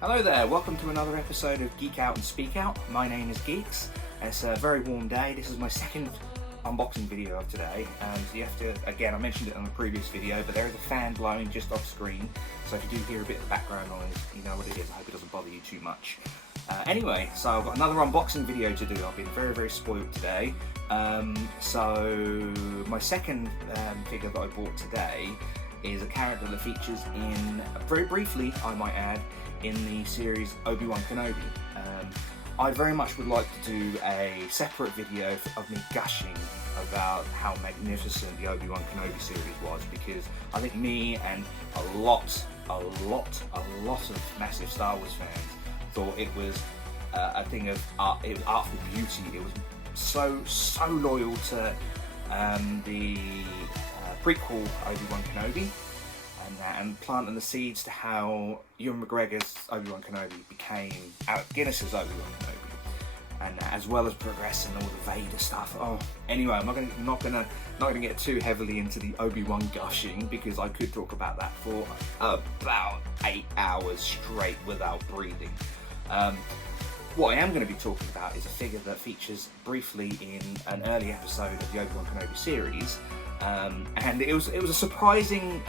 Hello there, welcome to another episode of Geek Out and Speak Out. My name is Geeks, and it's a very warm day. This is my second unboxing video of today, and you have to, again, I mentioned it on the previous video, but there is a fan blowing just off screen, so if you do hear a bit of background noise, you know what it is. I hope it doesn't bother you too much. Anyway, so I've got another unboxing video to do. I've been very spoiled today. So my second figure that I bought today is a character that features in, very briefly I might add, in the series Obi-Wan Kenobi. I very much would like to do a separate video of me gushing about how magnificent the Obi-Wan Kenobi series was, because I think me and a lot of massive Star Wars fans thought it was a thing of art, it was artful beauty. It was so loyal to the prequel Obi-Wan Kenobi, and planting the seeds to how Ewan McGregor's Obi-Wan Kenobi became Alec Guinness's Obi-Wan Kenobi, and as well as progressing all the Vader stuff. Oh, anyway, I'm not gonna get too heavily into the Obi-Wan gushing, because I could talk about that for about 8 hours straight without breathing. What I am going to be talking about is a figure that features briefly in an early episode of the Obi-Wan Kenobi series, and it was a surprising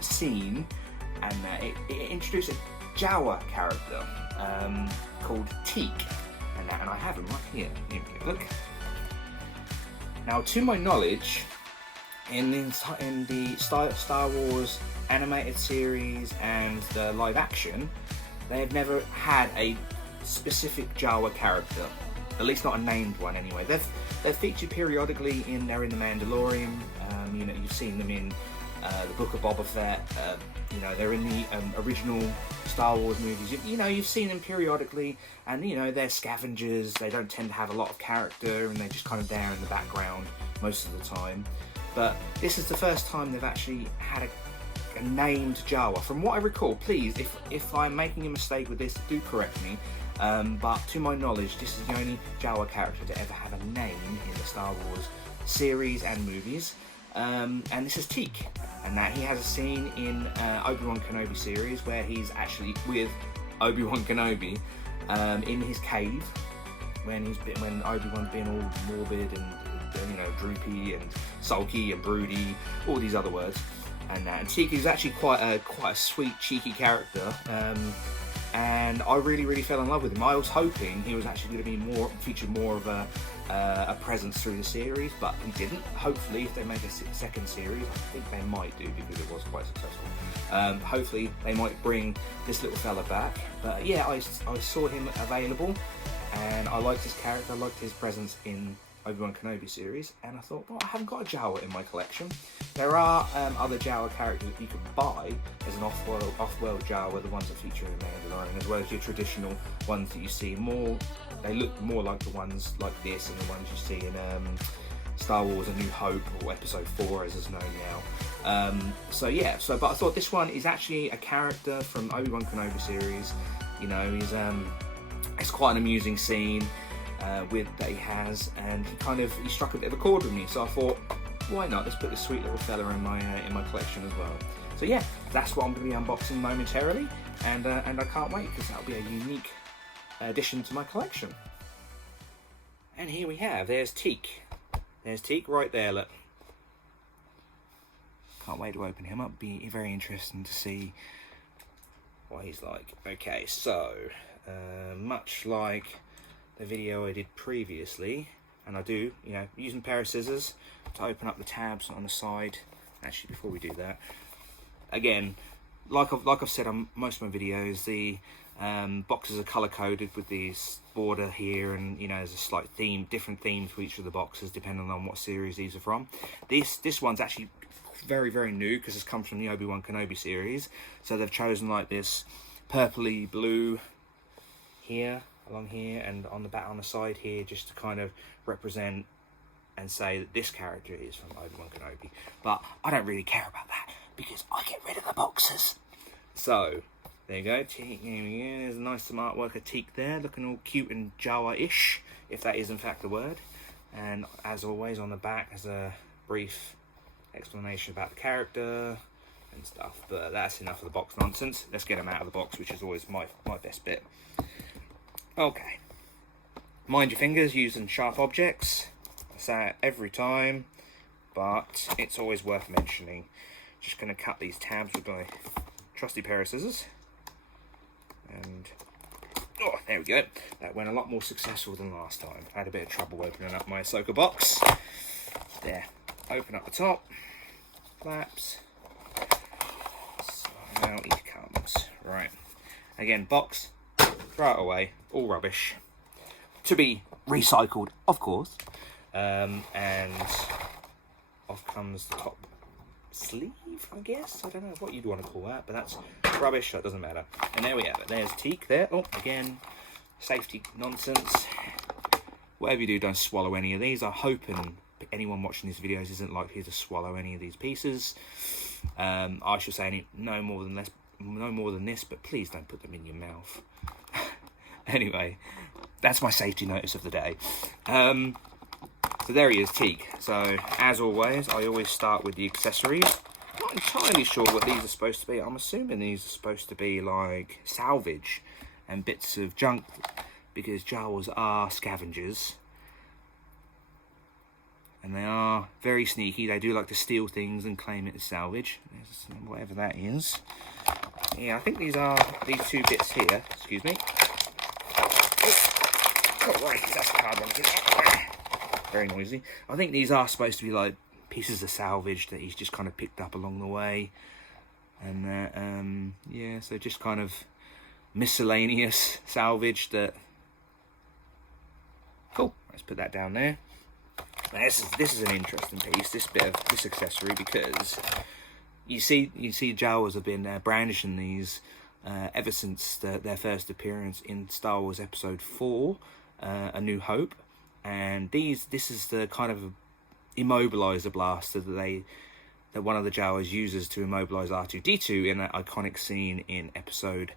scene, and it introduced a Jawa character called Teeka, and I have him right here. Here we go. Look. Now, to my knowledge, in the Star Wars animated series and the live action, they have never had a specific Jawa character, at least not a named one anyway. They've featured periodically they're in The Mandalorian, you know, you've seen them in the Book of Boba Fett, you know, they're in the original Star Wars movies, you know, you've seen them periodically, and you know, they're scavengers. They don't tend to have a lot of character, and they're just kind of there in the background most of the time. But this is the first time they've actually had a named Jawa. From what I recall, please, if I'm making a mistake with this, do correct me. But to my knowledge, this is the only Jawa character to ever have a name in the Star Wars series and movies. And this is Teeka, and that he has a scene in Obi-Wan Kenobi series where he's actually with Obi-Wan Kenobi in his cave when Obi-Wan's being all morbid and you know, droopy and sulky and broody, all these other words. And Teeka is actually quite a sweet, cheeky character, and I really fell in love with him. I was hoping he was actually going to be feature more of a presence through the series, but he didn't. Hopefully, if they make a second series, I think they might do, because it was quite successful. Hopefully, they might bring this little fella back. But yeah, I saw him available, and I liked his character. I liked his presence in Obi-Wan Kenobi series, and I thought, well, I haven't got a Jawa in my collection. There are other Jawa characters that you can buy as an off-world Jawa, the ones that feature in Mandalorian, as well as your traditional ones that you see more. They look more like the ones like this and the ones you see in Star Wars: A New Hope, or Episode 4 as it's known now. But I thought this one is actually a character from Obi-Wan Kenobi series. You know, it's quite an amusing scene that he has, and he struck a bit of a chord with me. So I thought, why not? Let's put this sweet little fella in my collection as well. So yeah, that's what I'm going to be unboxing momentarily, and I can't wait, because that'll be a unique addition to my collection. And here we have, there's Teeka. There's Teeka right there, look. Can't wait to open him up. Be very interesting to see what he's like. Okay, so much like the video I did previously, and I do, you know, using a pair of scissors to open up the tabs on the side. Actually, before we do that, again, like I've said on most of my videos, the boxes are color coded with this border here, and you know, there's a slight theme, different theme for each of the boxes depending on what series these are from. This one's actually very new, because it's come from the Obi-Wan Kenobi series, so they've chosen like this purpley blue here, along here, and on the side here, just to kind of represent and say that this character is from Obi-Wan Kenobi. But I don't really care about that, because I get rid of the boxes. So there you go, Teeka. There's a nice some artwork of Teeka there, looking all cute and Jawa-ish, if that is in fact the word. And as always, on the back there's a brief explanation about the character, and stuff. But that's enough of the box nonsense. Let's get them out of the box, which is always my best bit. Okay. Mind your fingers using sharp objects. I say it every time, but it's always worth mentioning. Just going to cut these tabs with my trusty pair of scissors. And, oh, there we go. That went a lot more successful than last time. I had a bit of trouble opening up my Ahsoka box. There. Open up the top. Flaps. So now it comes. Right. Again, box. Throw it away. All rubbish. To be recycled, of course. And off comes the top sleeve, I guess. I don't know what you'd want to call that, but that's rubbish, so it doesn't matter. And there we have it. There's Teeka there. Oh, again, safety nonsense. Whatever you do, don't swallow any of these. I'm hoping anyone watching these videos isn't likely to swallow any of these pieces. I should say no more than this, but please don't put them in your mouth. Anyway, that's my safety notice of the day. So there he is, Teeka. So, as always, I always start with the accessories. I'm not entirely sure what these are supposed to be. I'm assuming these are supposed to be like salvage and bits of junk, because Jawas are scavengers. And they are very sneaky. They do like to steal things and claim it as salvage. There's whatever that is. Yeah, I think these are these two bits here. Excuse me. Oh, right, that's a hard one to get. Very noisy. I think these are supposed to be like pieces of salvage that he's just kind of picked up along the way. And yeah, so just kind of miscellaneous salvage that... Cool, let's put that down there. Now, this is an interesting piece, this accessory, because you see Jawas have been brandishing these ever since their first appearance in Star Wars Episode 4, A New Hope. And this is the kind of immobilizer blaster that one of the Jawas uses to immobilize R2-D2 in that iconic scene in Episode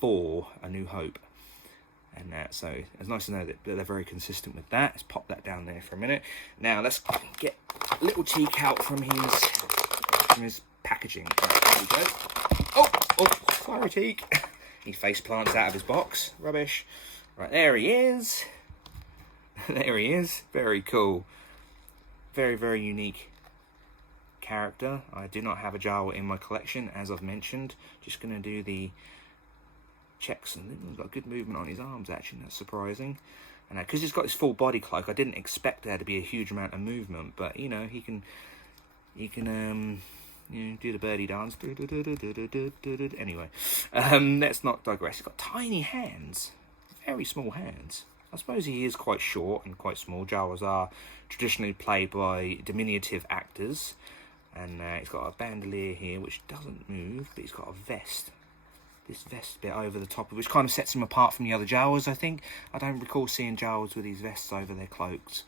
4, A New Hope. And so it's nice to know that they're very consistent with that. Let's pop that down there for a minute. Now let's get little Teeka out from his packaging. Right, there we go. Oh, sorry, Teeka. He face plants out of his box. Rubbish. Right, there he is. There he is. Very cool. Very, very unique character. I do not have a Jawa in my collection, as I've mentioned. Just going to do the checks, and he's got good movement on his arms, actually. That's surprising. And because he's got his full body cloak, I didn't expect there to be a huge amount of movement. But you know, he can do the birdie dance. Anyway, let's not digress. He's got tiny hands, very small hands. I suppose he is quite short and quite small. Jawas are traditionally played by diminutive actors. And he's got a bandolier here, which doesn't move, but he's got a vest. This vest bit over the top, which kind of sets him apart from the other Jawas, I think. I don't recall seeing Jawas with these vests over their cloaks.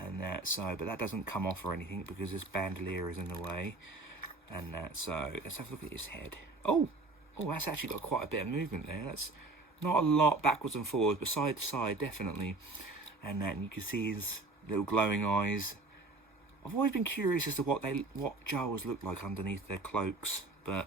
And but that doesn't come off or anything, because this bandolier is in the way. And so, let's have a look at his head. Oh, that's actually got quite a bit of movement there. That's not a lot backwards and forwards, but side to side, definitely. And you can see his little glowing eyes. I've always been curious as to what Jawas look like underneath their cloaks, but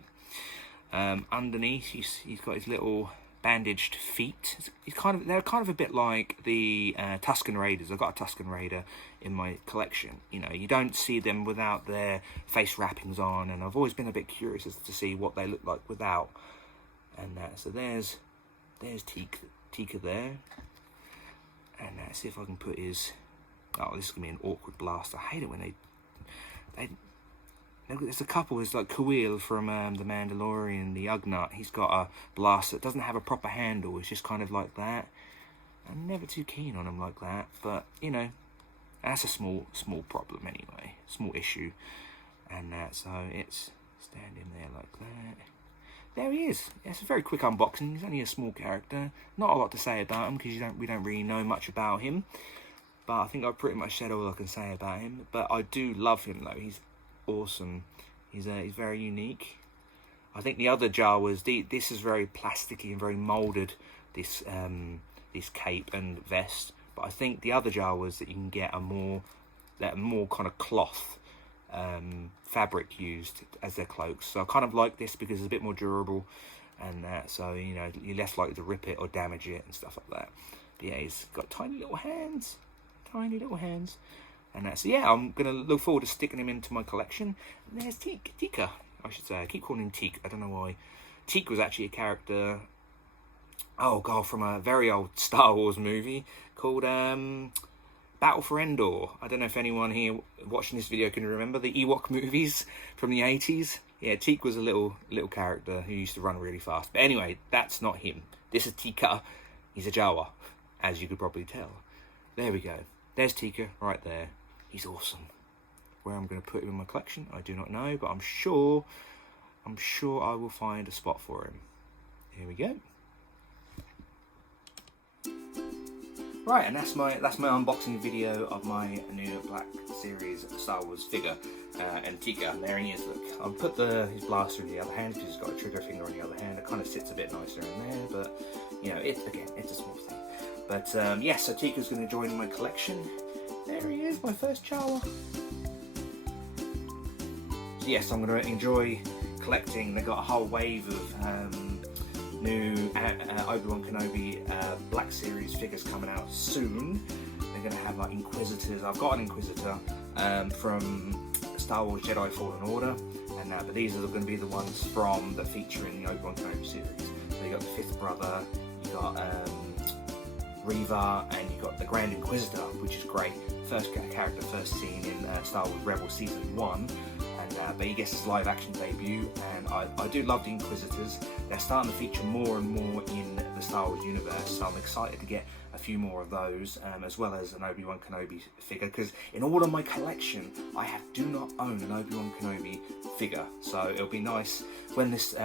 underneath he's got his little bandaged feet. They're kind of a bit like the Tusken Raiders. I've got a Tusken Raider in my collection. You know, you don't see them without their face wrappings on, and I've always been a bit curious as to see what they look like without. And so there's Teeka there, and see if I can put his... Oh, this is going to be an awkward blast. I hate it when there's a couple. There's like Khalil from The Mandalorian, the Ugnut. He's got a blaster that doesn't have a proper handle. It's just kind of like that. I'm never too keen on him like that. But, you know, that's a small problem anyway. Small issue. And so it's standing there like that. There he is. It's a very quick unboxing. He's only a small character. Not a lot to say about him, because we don't really know much about him. But I think I've pretty much said all I can say about him. But I do love him, though. He's awesome. He's very unique. I think the other Jawas, this is very plasticky and very moulded, this cape and vest. But I think the other Jawas that you can get are more kind of cloth. fabric used as their cloaks. So I kind of like this because it's a bit more durable, and so you know, you're less likely to rip it or damage it and stuff like that. But yeah, he's got tiny little hands, and so yeah, I'm gonna look forward to sticking him into my collection. And there's Teeka, I should say. I keep calling him Teek. I don't know why. Teek was actually a character, oh god, from a very old Star Wars movie called Battle for Endor. I don't know if anyone here watching this video can remember the Ewok movies from the 80s. Yeah, Teek was a little character who used to run really fast. But anyway, that's not him. This is Teeka. He's a Jawa, as you could probably tell. There we go. There's Teeka right there. He's awesome. Where I'm going to put him in my collection, I do not know, but I'm sure I will find a spot for him. Here we go. Right, and that's my unboxing video of my new Black Series Star Wars figure, and Teeka. And there he is. Look, I'll put his blaster in the other hand because he's got a trigger finger on the other hand. It kind of sits a bit nicer in there, but you know, it's a small thing. But yeah, so Teeka's going to join my collection. There he is, my first Jawa. So yes, I'm going to enjoy collecting. They've got a whole wave of new Obi-Wan Kenobi Black Series figures coming out soon. They're going to have like Inquisitors. I've got an Inquisitor from Star Wars Jedi Fallen Order, and but these are going to be the ones that feature in the Obi-Wan Kenobi series. So you got the Fifth Brother, you got Reva, and you got the Grand Inquisitor, which is great. First character first seen in Star Wars Rebels Season 1. But he gets his live action debut, and I do love the Inquisitors. They're starting to feature more and more in the Star Wars universe, so I'm excited to get a few more of those, as well as an Obi-Wan Kenobi figure, because in all of my collection I do not own an Obi-Wan Kenobi figure, so it'll be nice when this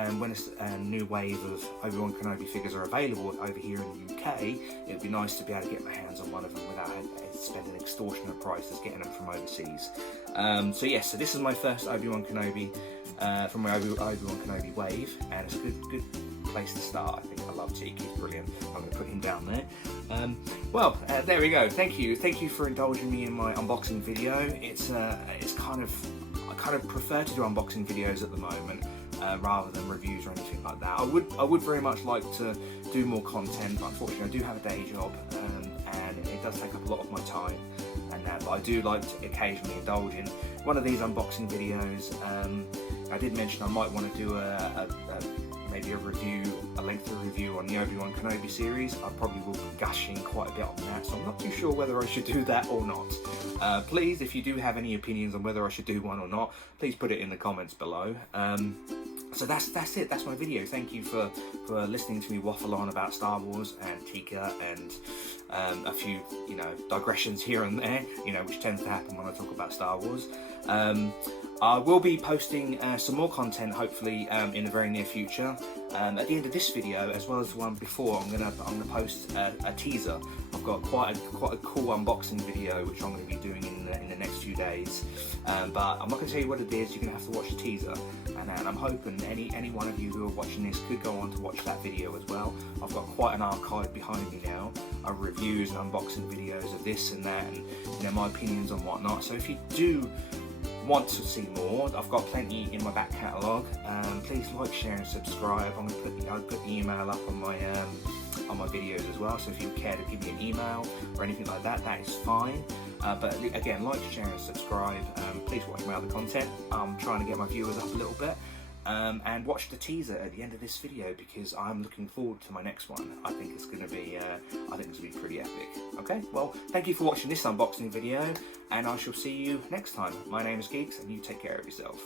new wave of Obi-Wan Kenobi figures are available over here in the UK. It'd be nice to be able to get my hands on one of them without spending extortionate prices getting them from overseas. So yes, so this is my first Obi-Wan Kenobi from my Obi-Wan Kenobi wave, and it's a good place to start. I think I love Teeka, he's brilliant. I'm going to put him down there. Well, there we go. Thank you for indulging me in my unboxing video. It's kind of, I kind of prefer to do unboxing videos at the moment rather than reviews or anything like that. I would very much like to do more content, but unfortunately I do have a day job, and it does take up a lot of my time. But I do like to occasionally indulge in one of these unboxing videos. I did mention I might want to do maybe a lengthy review on the Obi-Wan Kenobi series. I probably will be gushing quite a bit on that, so I'm not too sure whether I should do that or not. Please, if you do have any opinions on whether I should do one or not, please put it in the comments below. So that's it, that's my video. Thank you for listening to me waffle on about Star Wars and Teeka and a few, you know, digressions here and there, you know, which tends to happen when I talk about Star Wars. I will be posting some more content, hopefully, in the very near future. At the end of this video, as well as the one before, I'm gonna post a teaser. I've got quite a cool unboxing video which I'm going to be doing in the next few days. But I'm not going to tell you what it is. You're going to have to watch the teaser, and I'm hoping any one of you who are watching this could go on to watch that video as well. I've got quite an archive behind me now of reviews and unboxing videos of this and that, and you know, my opinions on whatnot. So if you do want to see more, I've got plenty in my back catalogue. Please like, share and subscribe. I'll put the email up on my videos as well, so if you care to give me an email or anything like that, that is fine. But again, like, share and subscribe. Please watch my other content. I'm trying to get my viewers up a little bit. And watch the teaser at the end of this video, because I'm looking forward to my next one. I think it's going to be pretty epic. Okay, well, thank you for watching this unboxing video, and I shall see you next time. My name is Geeks, and you take care of yourself.